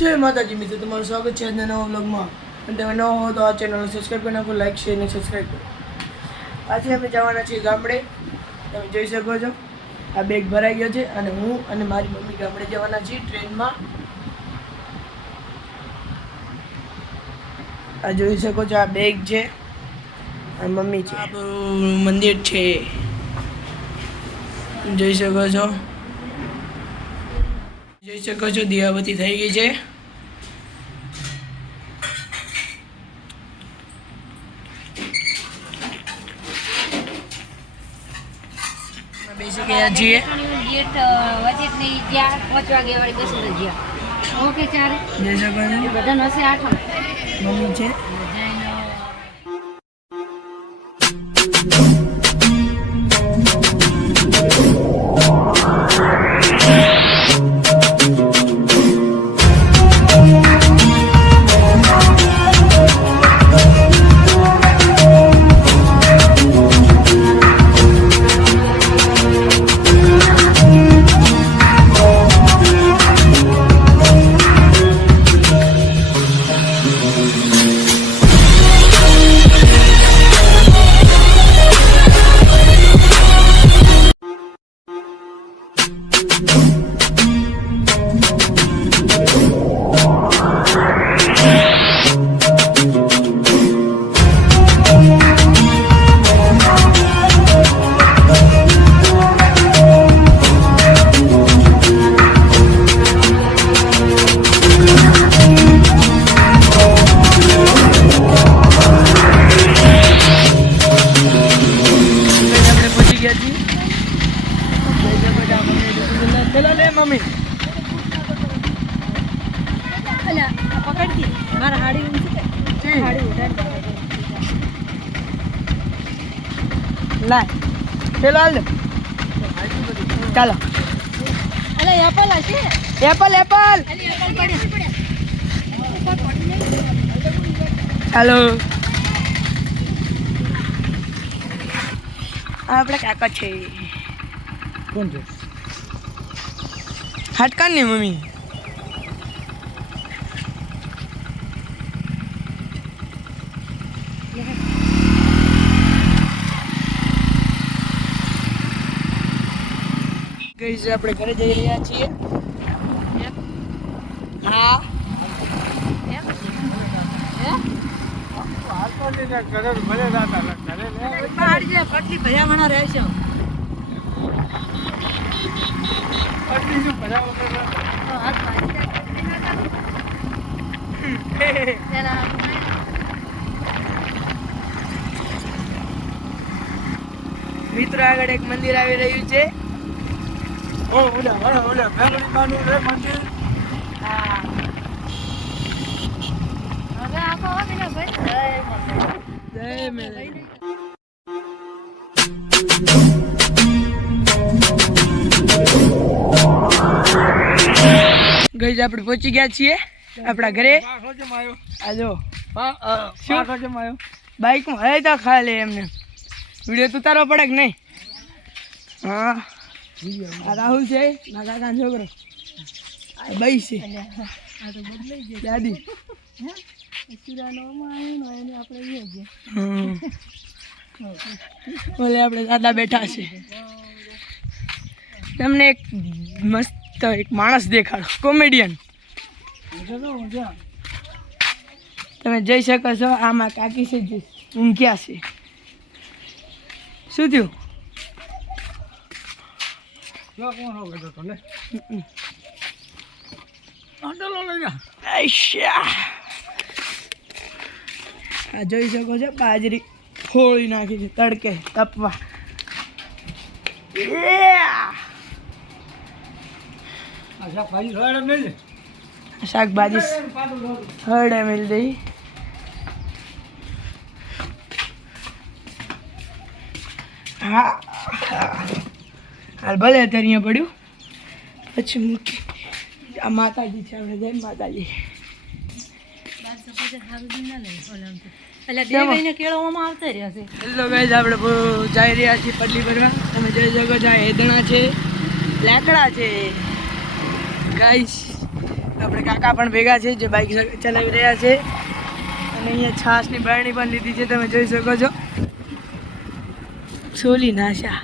जय माता जी मित्रों, तुम्हारा स्वागत है नवा व्लॉग में। તમે ન હો તો આ ચેનલ સબસ્ક્રાઇબ કરી નાખો, લાઈક શેર અને સબસ્ક્રાઇબ કરો। આજે અમે જવાના છીએ ગામડે। તમે જોઈ શકો છો આ બેગ ભરાઈ ગયો છે અને હું અને મારી મમ્મી ગામડે જવાના છીએ ટ્રેનમાં। આ જોઈ શકો છો આ બેગ છે અને મમ્મી છે। આ મંદિર છે જોઈ શકો છો। જોઈ શકો છો દિવાબત્તી થઈ ગઈ છે। બેસી ગયા છીએ ગેટ વચ્ચેની જ્યાં 5 વાગે વાળી બેસી ગયા। ઓકે ચારે જય જગન્નાથ બધા નસે 8 મમ્મી છે। चलो ले मम्मी પકડ કી મારા હાડી ઊંચી હાડી ઉડાડ ला चलो हाल चलो અલે એપલ હશે एप्पल एप्पल અલે એપલ પડે हेलो આપણે કાકા છે કોણ છે હટકાન ને મમ્મી ગઈસ આપણે ઘરે જઈ રહ્યા છીએ। હા પહાડ જે પટલી ભયામણા રહે છે મિત્રો આગળ એક મંદિર આવી રહ્યું છે। હા હવે આખો વાગે ભાઈ જય મેરે ગઈસ આપણે પહોંચી ગયા છીએ આપણા ઘરે। આજો બાઈક માં હે તો ખાલી એમને વિડીયો તો તારો પડે કે નહીં? હા આ રાહુલ છે ના કાકા છોકરો બાઈ છે દાદી બોલે આપણે દાદા બેઠા છે। તમને એક મસ્ત એક માણસ દેખાડો કોમેડિયન તમે જઈ શકો છો। આમાં કાકી છે જે ઊંઘ્યા છે। શું થયું? આ જોઈ શકો છો બાજરી ફોળી નાખી છે તડકે તપવા। શાકભાજી હળે મિલ દઈ હા હાલ ભલે અત્યારે અહીંયા પડ્યું પછી મૂકી। આ માતાજી છે આપણે જય માતાજી। એટલે બે મહિને કેળવવામાં આવતા રહ્યા છે। હેલો ગાઈસ આપણે જઈ રહ્યા છીએ પડલી ભરવા। તમે જોઈ શકો છો આ હેદણા છે લાકડા છે ગાઈસ। આપણે કાકા પણ ભેગા છે જે બાઇક ચલાવી રહ્યા છે અને અહીંયા છાશની બરણી પણ લીધી છે, તમે જોઈ શકો છો. સોલી નાશા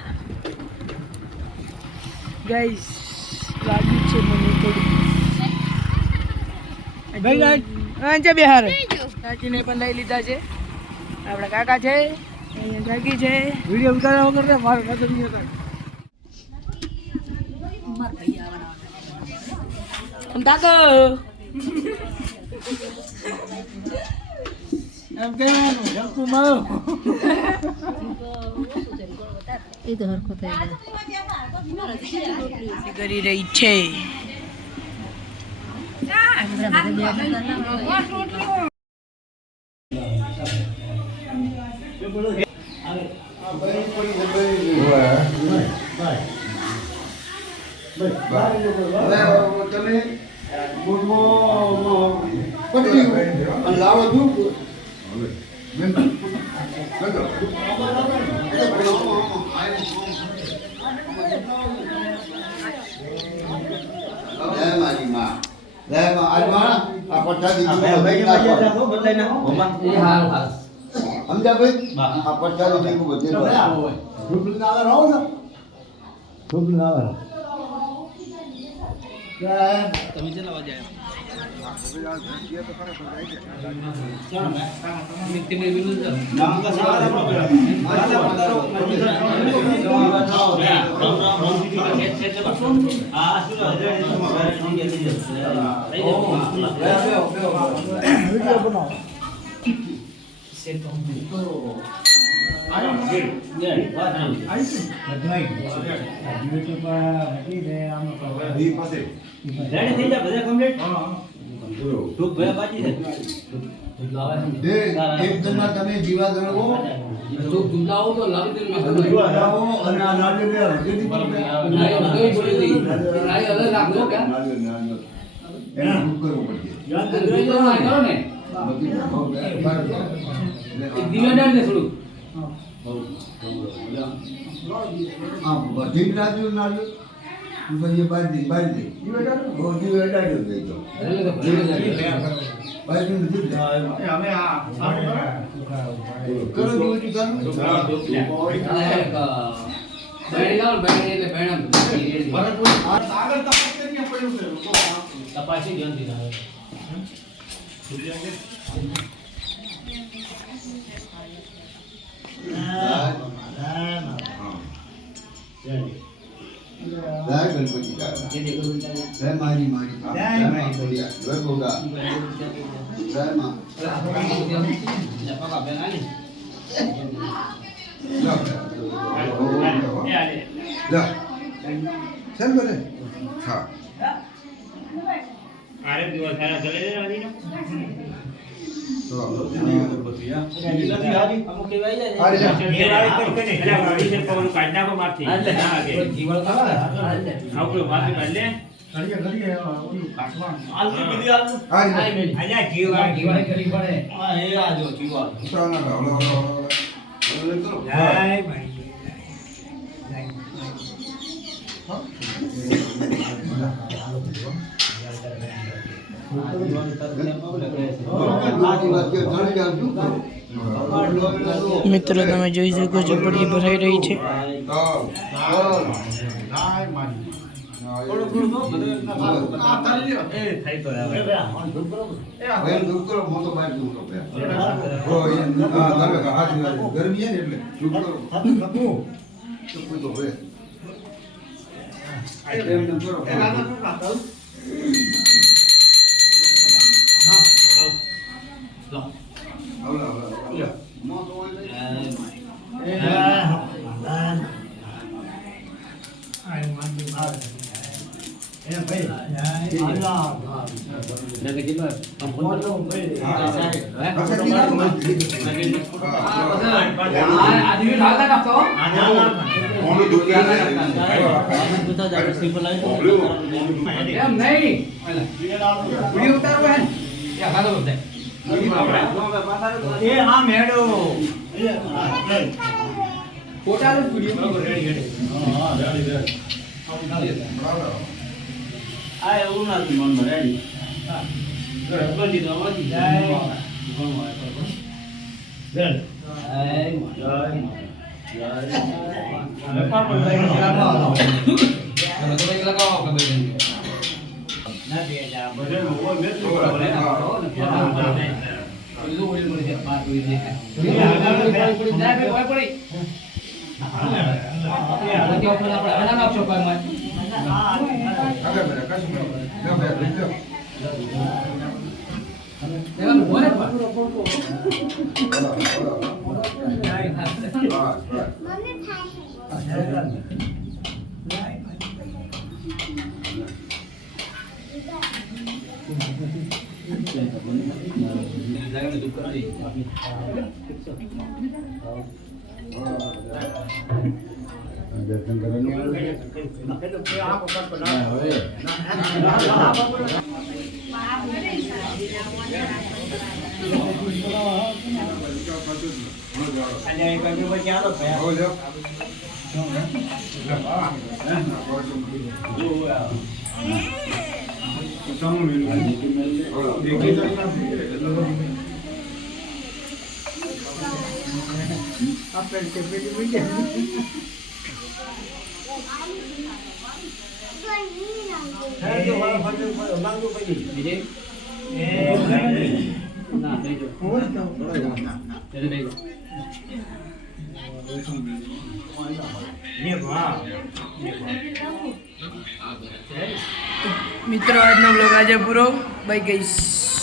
ગાઈસ લાગ્યું છે મને થોડું. હા છે બિહાર કાકીને પણ લઈ લીધા છે. આપણા કાકા છે, અહીંયા કાકી છે. વિડીયો ઉતારવા કરતા મારો નતો વિડીયો કાકો એમ કહેવાનું ઝાકુ મારો એ તો હરખો થઈ કરી રહી છે. મિત્રો તમે જોઈ શકો છો પડલી ભરાઈ રહી છે. એવું નથી મનમાં રેડી મિત્રો આજનો બ્લોગ આજે પૂરો બાય ગઈશ.